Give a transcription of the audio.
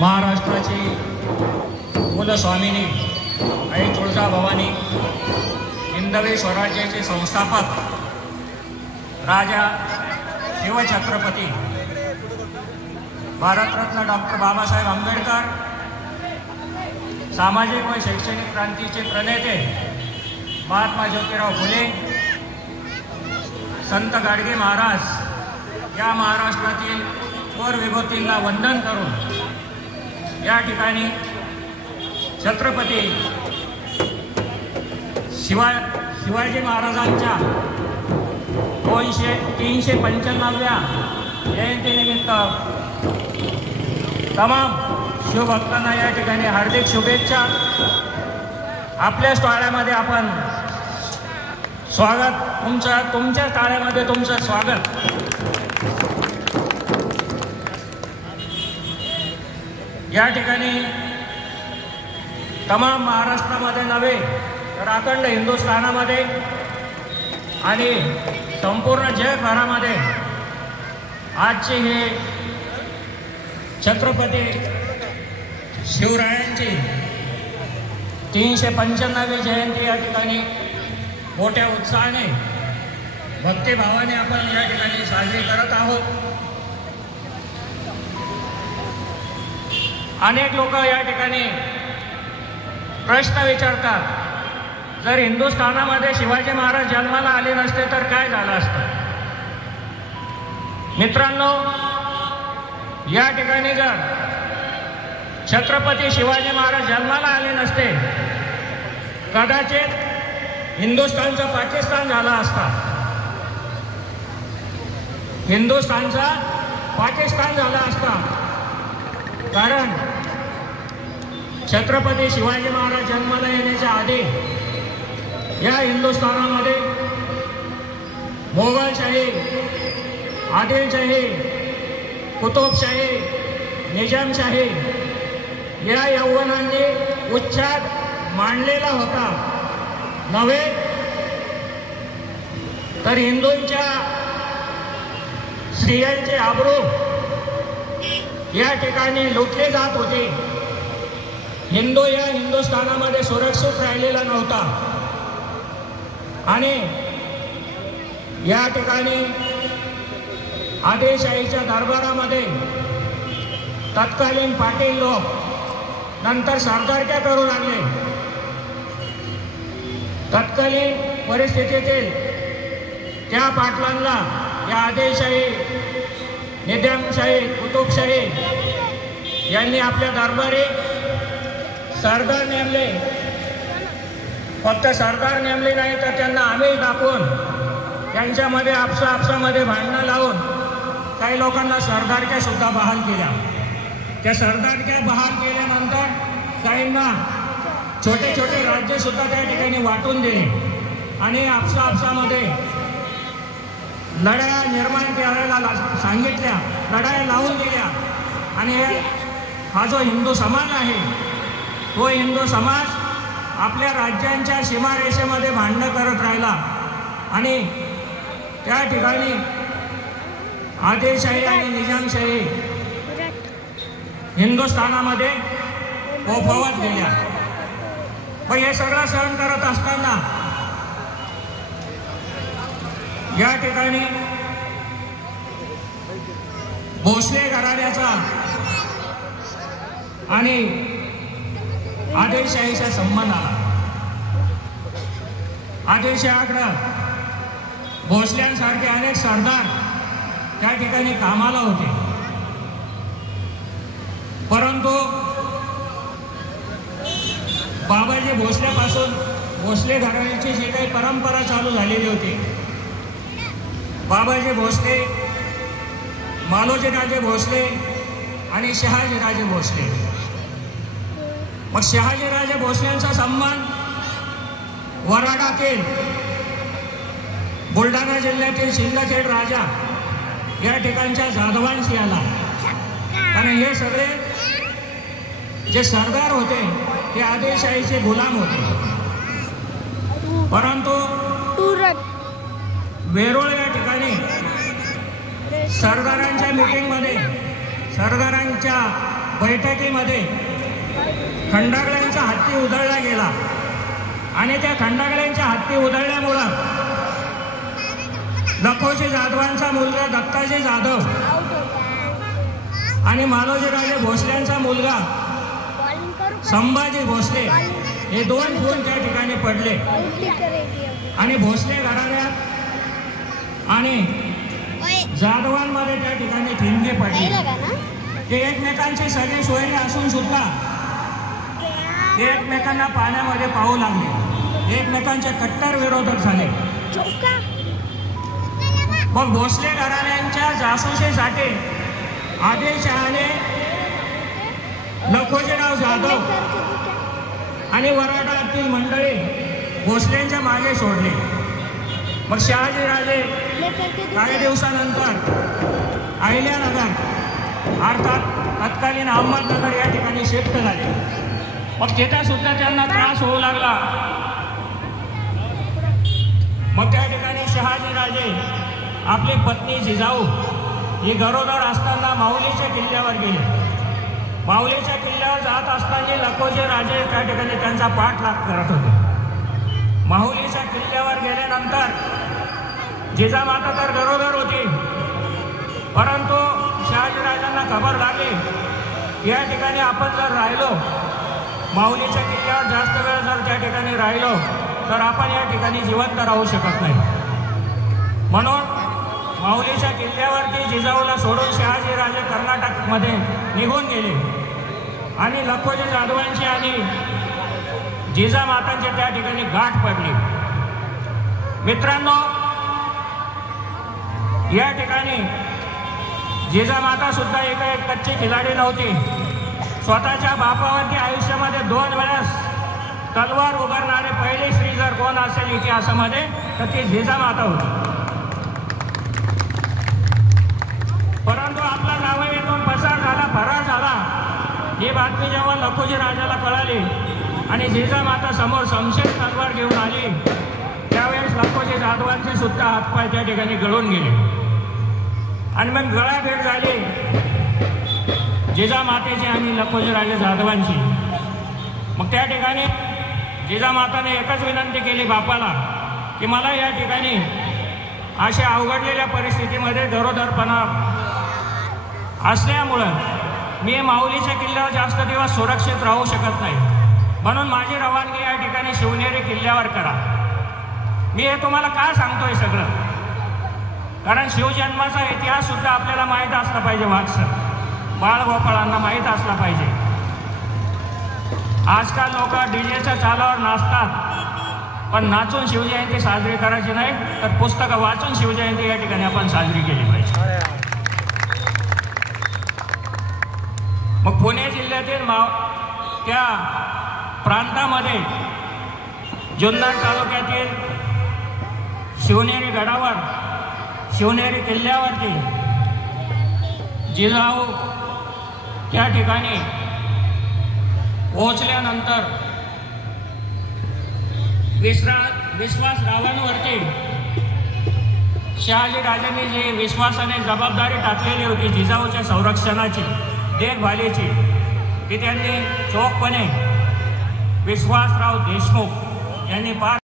महाराष्ट्राची कुलस्वामिनी आई तुळजाभवानी हिंदवी स्वराज्याचे संस्थापक राजा शिवछत्रपती भारतरत्न डॉक्टर बाबासाहेब आंबेडकर, सामाजिक व शैक्षणिक क्रांतीचे प्रणेते महात्मा ज्योतिराव फुले, संत गाडगे महाराज या महाराष्ट्रातील थोर विभूतींना वंदन करून या ठिकाणी छत्रपती शिवाजी महाराजांच्या 395व्या जयंतीनिमित्त तमाम शिवभक्तांना या ठिकाणी हार्दिक शुभेच्छा। आपल्या टाळ्यामध्ये आपण स्वागत, तुमच्या टाळ्यामध्ये तुमचं स्वागत। या ठिकाणी तमाम महाराष्ट्रामध्ये नव्हे तर अखंड हिंदुस्थानामध्ये आणि संपूर्ण जगभरामध्ये आजचे हे छत्रपती शिवरायांची 395वी जयंती या ठिकाणी मोठ्या उत्साहाने भक्तिभावाने आपण या ठिकाणी साजरी करत आहोत। अनेक लोक या ठिकाणी प्रश्न विचारतात, जर हिंदुस्थानामध्ये शिवाजी महाराज जन्माला आले नसते तर काय झालं असतं। मित्रांनो, या ठिकाणी जर छत्रपती शिवाजी महाराज जन्माला आले नसते, कदाचित हिंदुस्थानचा पाकिस्तान झाला असता, हिंदुस्थानचा पाकिस्तान झाला असता। कारण छत्रपती शिवाजी महाराज जन्माला येण्याच्या आधी या हिंदुस्थानामध्ये मोगलशाही, आदिलशाही, कुतुबशाही, निजामशाही या यौवनांनी उच्छाद मांडलेला होता। नव्हे तर हिंदूंच्या स्त्रियांचे आबरू या ठिकाणी लुटले जात होते। हिंदू या हिंदुस्थानामध्ये सुरक्षित राहिलेला नव्हता आणि या ठिकाणी आदिलशाहीच्या दरबारामध्ये तत्कालीन पाटील लोक नंतर सरदारक्या करू लागले। तत्कालीन परिस्थितीतील त्या पाटलांना या आदिलशाही, निजामशाही, कुतुबशाही यांनी आपल्या दरबारी सरदार नेमले। फक्त सरदार नेमले नाही तर त्यांना आमिष दाखवून त्यांच्यामध्ये आपसामध्ये भांडणं लावून काही लोकांना सरदारक्या सुद्धा बहाल केल्या। त्या सरदारक्या बहाल केल्यानंतर काहींना छोटे छोटे राज्य सुद्धा त्या ठिकाणी वाटून दिले आणि आपसामध्ये लढाया निर्माण करायला सांगितल्या, लढाया लावून दिल्या। आणि हा जो हिंदू समाज आहे तो हिंदू समाज आपल्या राज्यांच्या सीमारेषेमध्ये भांडणं करत राहिला आणि त्या ठिकाणी आदिलशाही आणि निजामशाही हिंदुस्थानामध्ये फोफावत गेल्या। पण हे सगळं सहन करत असताना या ठिकाणी भोसले घराण्याचा आणि आदिलशाहीचा संबंध आला। आदिलशाहीकडं भोसल्यांसारखे अनेक सरदार त्या ठिकाणी कामाला होते, परंतु बाबाजी भोसल्यापासून भोसले घराण्याची जी काही परंपरा चालू झालेली होती, बाबाजी भोसले, मालोजीराजे भोसले आणि शहाजीराजे भोसले। मग शहाजीराजे भोसल्यांचा संबंध वराडातील बुलढाणा जिल्ह्यातील सिंदखेड राजा या ठिकाणच्या जाधवांशी आला। कारण हे सगळे जे सरदार होते ते आदिलशाहीचे गुलाम होते, परंतु वेरूळ या ठिकाणी सरदारांच्या मीटिंगमध्ये, सरदारांच्या बैठकीमध्ये खंडागळ्यांचा हत्ती उधळला गेला आणि त्या खंडागळ्यांच्या हत्ती उधळल्यामुळं लखोजी जाधवांचा मुलगा दत्ताजी जाधव आणि मालोजीराजे भोसल्यांचा मुलगा संभाजी भोसले हे दोन खून त्या ठिकाणी पडले आणि भोसले घराण्यात आणि जाधवांमध्ये त्या ठिकाणी ठिणगे पडले। ते एकमेकांचे सगळे सोयरे असून सुद्धा एकमेकांना पाण्यामध्ये पाहू लागले, एकमेकांचे कट्टर विरोधक झाले। मग भोसले घराण्यांच्या जासूसीसाठी आदिलशहाने लखोजीराव जाधव आणि वराडातील मंडळी भोसलेंच्या मागे सोडले। मग शहाजीराजे काही दिवसानंतर अहिल्यानगर अर्थात तत्कालीन अहमदनगर या ठिकाणी शिफ्ट झाले। मग तिथे सुद्धा त्यांना त्रास होऊ लागला। मग त्या ठिकाणी शहाजीराजे आपली पत्नी जिजाऊ ही गरोदर असताना माऊलीच्या किल्ल्यावर गेले। माऊलीच्या किल्ल्यावर जात असताना लखोजी राजे त्या ठिकाणी त्यांचा पाठलाग करत होते। माऊलीच्या किल्ल्यावर गेल्यानंतर जिजामाता तर गरोदर होती, परंतु शहाजीराजांना खबर लागली या ठिकाणी आपण जर राहिलो, माऊलीच्या किल्ल्यावर जास्त वेळ जर त्या ठिकाणी राहिलो तर आपण या ठिकाणी जिवंत राहू शकत नाही। म्हणून माऊलीच्या किल्ल्यावरती जिजाऊला सोडून शहाजीराजे कर्नाटकमध्ये निघून गेले आणि लखोजी जाधवांची आणि जिजामातांची त्या ठिकाणी गाठ पडली। मित्रांनो, या ठिकाणी जिजामाता सुद्धा एक कच्ची खिलाडी नव्हती। स्वतःच्या बापावरती आयुष्यामध्ये 2 वेळेस तलवार उभारणारे पहिले स्त्री जर कोण असेल इतिहासामध्ये तर ती जिजामाता होती। परंतु आपला नावाईतून पसार झाला, फरार झाला ही बातमी जेव्हा लखोजी राजाला कळाली आणि जिजामाता समोर शमशेर तलवार घेऊन आली, त्यावेळेस लखोजी जाधवांचे सुद्धा हातपाय त्या ठिकाणी गळून गेले आणि मग गळाभेट झाली जिजामातेची आणि लखोजी राजे जाधवांची। मग त्या ठिकाणी जिजामाताने एकच विनंती केली बापाला की मला या ठिकाणी अशा अवघडलेल्या परिस्थितीमध्ये गरोदरपणा असल्यामुळं मी माऊलीच्या किल्ल्यावर जास्त दिवस सुरक्षित राहू शकत नाही, म्हणून माझी रवानगी या ठिकाणी शिवनेरी किल्ल्यावर करा। मी हे तुम्हाला का सांगतोय सगळं, कारण शिवजन्माचा इतिहास सुद्धा आपल्याला माहीत असला पाहिजे। वाटसर बाळगोपाळांना माहीत असला पाहिजे। आजकाल लोक डीजेच्या चालावर नाचतात, पण नाचून शिवजयंती साजरी करायची नाही तर पुस्तकं वाचून शिवजयंती या ठिकाणी आपण साजरी केली पाहिजे। मग पुणे जिल्ह्यातील त्या प्रांतामध्ये जुन्नर तालुक्यातील शिवनेरी गडावर, शिवनेरी किल्ल्यावरती जिजाऊ त्या ठिकाणी पोहोचल्यानंतर विश्वासरावांवरती शहाजीराजांनी जी विश्वासाने जबाबदारी टाकलेली होती जिजाऊच्या संरक्षणाची, देखभालीची, ती त्यांनी चोखपणे विश्वासराव देशमुख यांनी पार